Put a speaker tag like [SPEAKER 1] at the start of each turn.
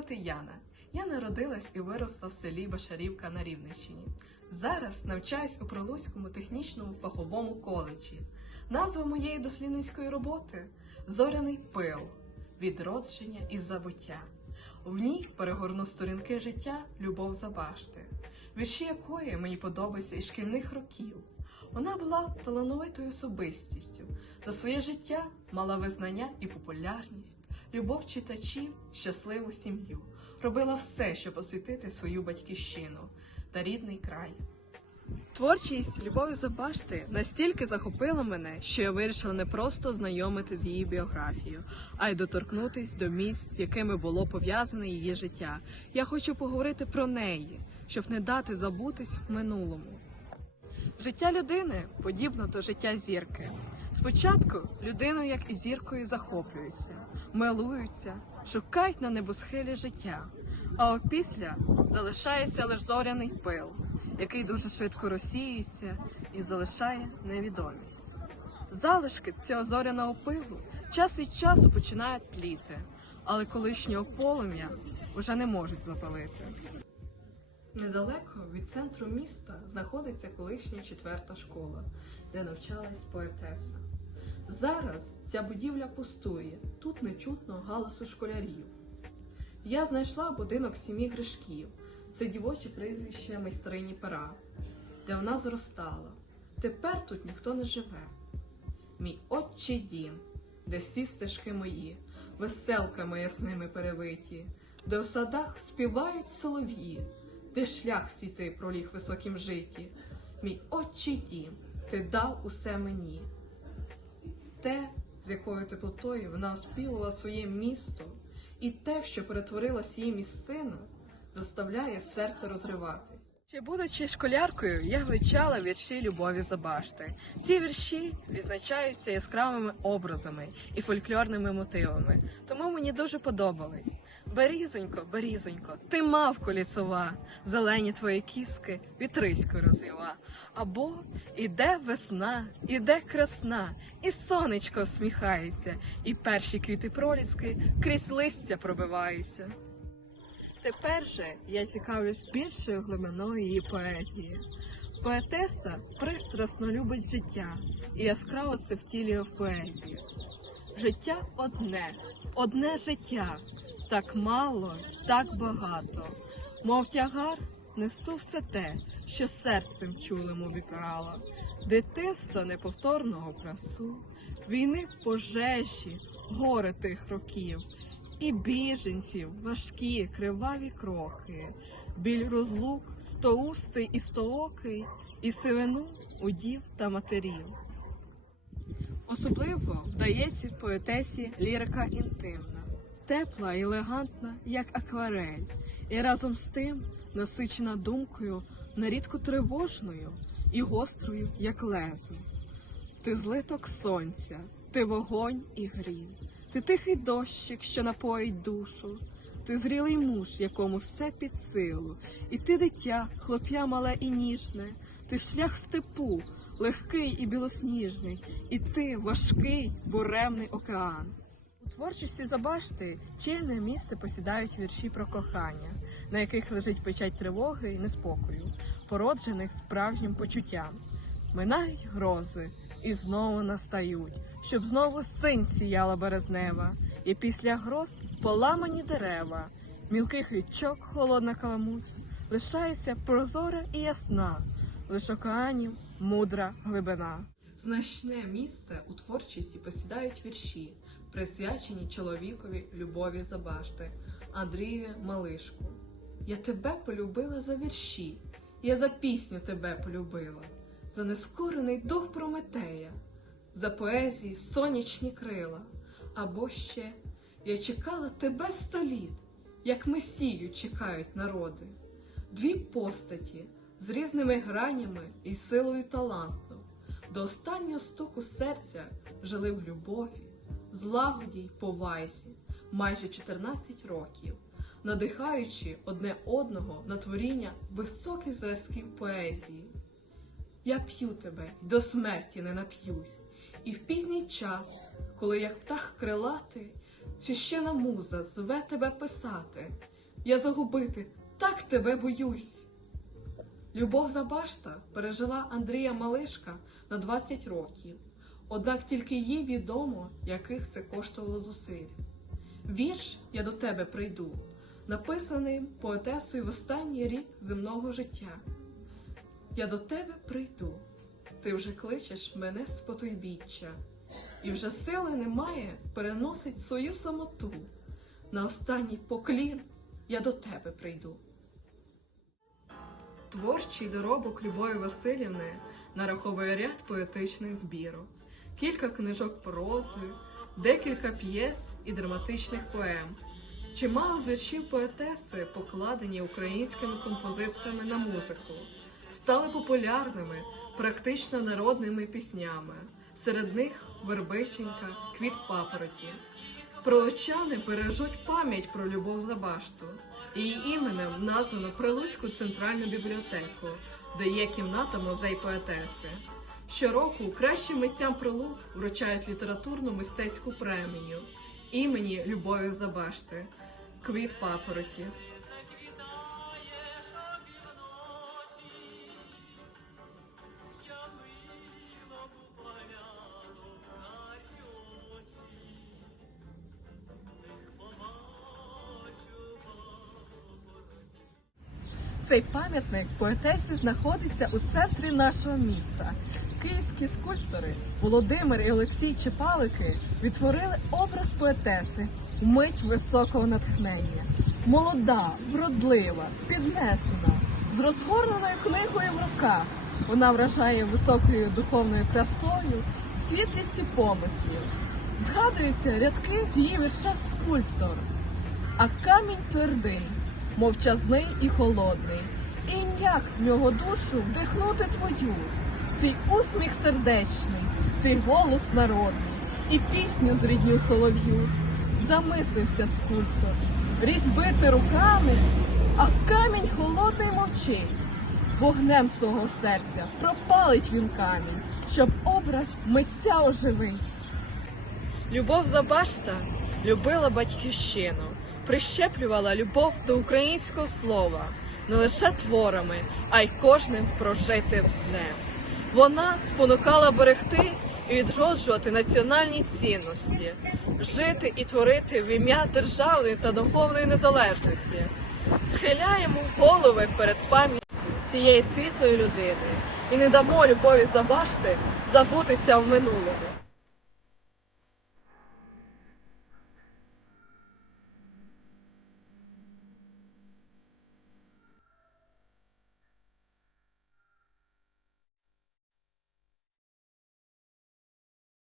[SPEAKER 1] звати Яна. Я народилась і виросла в селі Башарівка на Рівненщині. Зараз навчаюсь у Прилуцькому технічному фаховому коледжі. Назва моєї дослідницької роботи Зоряний пил відродження і забуття. В ній перегорну сторінки життя Любов Забашти, вірші якої мені подобаються із шкільних років. Вона була талановитою особистістю. За своє життя мала визнання і популярність, любов читачів, щасливу сім'ю. Робила все, щоб освітити свою батьківщину та рідний край. Творчість Любові Забашти настільки захопила мене, що я вирішила не просто знайомити з її біографією, а й доторкнутись до місць, якими було пов'язане її життя. Я хочу поговорити про неї, щоб не дати забутись минулому. Життя людини подібно до життя зірки. Спочатку людиною, як і зіркою, захоплюються, милуються, шукають на небосхилі життя, а опісля залишається лише зоряний пил, який дуже швидко розсіюється і залишає невідомість. Залишки цього зоряного пилу час від часу починають тліти, але колишнього полум'я вже не можуть запалити. Недалеко від центру міста знаходиться колишня четверта школа, де навчалась поетеса. Зараз ця будівля пустує, тут не чутно галасу школярів. Я знайшла будинок сім'ї Гришків, це дівоче прізвище майстрині пера, де вона зростала. Тепер тут ніхто не живе. Мій отчий дім, де всі стежки мої, веселками ясними перевиті, де у садах співають солов'ї, де шлях світи проліг в високім житті. Мій отчий дім, ти дав усе мені. Те, з якою теплотою вона оспівувала своє місто, і те, що перетворилась її місцина, заставляє серце розриватись. Ще будучи школяркою, я вивчала вірші Любові Забашти. Ці вірші відзначаються яскравими образами і фольклорними мотивами, тому мені дуже подобались. Берізонько, берізонько, ти мавко лісова, зелені твої кіски вітрисько розвіла. Або іде весна, іде красна, і сонечко всміхається, і перші квіти проліски крізь листя пробиваються. Тепер же я цікавлюсь більшою глибиною її поезії. Поетеса пристрасно любить життя і яскраво це втілює в поезію. Життя одне, одне життя, так мало, так багато, мов тягар несу все те, що серцем чулим обікрала, дитинства неповторного красу, війни пожежі, горе тих років. І біженців важкі криваві кроки, біль розлук стоустий і стоокий, і сивину удів та матерів. Особливо вдається поетесі лірика інтимна, тепла і елегантна, як акварель, і разом з тим насичена думкою, нарідко тривожною і гострою, як лезо. Ти злиток сонця, ти вогонь і грім, ти тихий дощик, що напоїть душу, ти зрілий муж, якому все під силу, і ти дитя, хлоп'я мале і ніжне, ти шлях степу, легкий і білосніжний, і ти важкий буремний океан. Творчості Забашти чільне місце посідають вірші про кохання, на яких лежить печать тривоги і неспокою, породжених справжнім почуттям. Минають грози і знову настають, щоб знову синь сіяла березнева, і після гроз поламані дерева, мілких річок холодна каламуть, лишається прозора і ясна, лиш океанів мудра глибина. Значне місце у творчості посідають вірші, присвячені чоловікові любові Забашти, Андрієві Малишку. Я тебе полюбила за вірші, я за пісню тебе полюбила, за нескорений дух Прометея, за поезії сонячні крила. Або ще я чекала тебе сто літ, як месію чекають народи. Дві постаті з різними гранями і силою таланту, до останнього стуку серця жили в любові, злагоді й повазі майже 14 років, надихаючи одне одного на творіння високих зразків поезії. Я п'ю тебе й до смерті не нап'юсь, і в пізній час, коли як птах крилатий, священа муза зве тебе писати, я загубити, так тебе боюсь. Любов Забашта пережила Андрія Малишка на 20 років, однак тільки їй відомо, яких це коштувало зусиль. Вірш Я до тебе прийду, написаний поетесою в останній рік земного життя. Я до тебе прийду, ти вже кличеш мене з потойбіччя, і вже сили немає переносить свою самоту. На останній поклін я до тебе прийду. Творчий доробок Любові Васильівни нараховує ряд поетичних збірок, кілька книжок прози, декілька п'єс і драматичних поем. Чимало з віршів поетеси, покладені українськими композиторами на музику, стали популярними, практично народними піснями. Серед них Вербиченька, Квіт папороті. Пролучани бережуть пам'ять про Любов Забашту. Її іменем названо Прилуцьку центральну бібліотеку, де є кімната музей поетеси. Щороку кращим митцям Прилук вручають літературну мистецьку премію імені Любові Забашти Квіт папороті. Цей пам'ятник поетесі знаходиться у центрі нашого міста. Київські скульптори Володимир і Олексій Чепалики відтворили образ поетеси мить високого натхнення. Молода, вродлива, піднесена, з розгорненою книгою в руках. Вона вражає високою духовною красою, світлістю помислів. Згадуються рядки з її вірша скульптор. А камінь твердий, мовчазний і холодний, і як в нього душу вдихнути твою, твій усміх сердечний, твій голос народний, і пісню з рідню солов'ю. Замислився скульптор, різьбити руками, а камінь холодний мовчить. Вогнем свого серця пропалить він камінь, щоб образ митця оживить. Любов Забашта любила батьківщину, прищеплювала любов до українського слова не лише творами, а й кожним прожитим днем. Вона спонукала берегти і відроджувати національні цінності, жити і творити в ім'я державної та духовної незалежності. Схиляємо голови перед пам'яттю цієї світлої людини і не дамо любові Забашти забутися в минулому.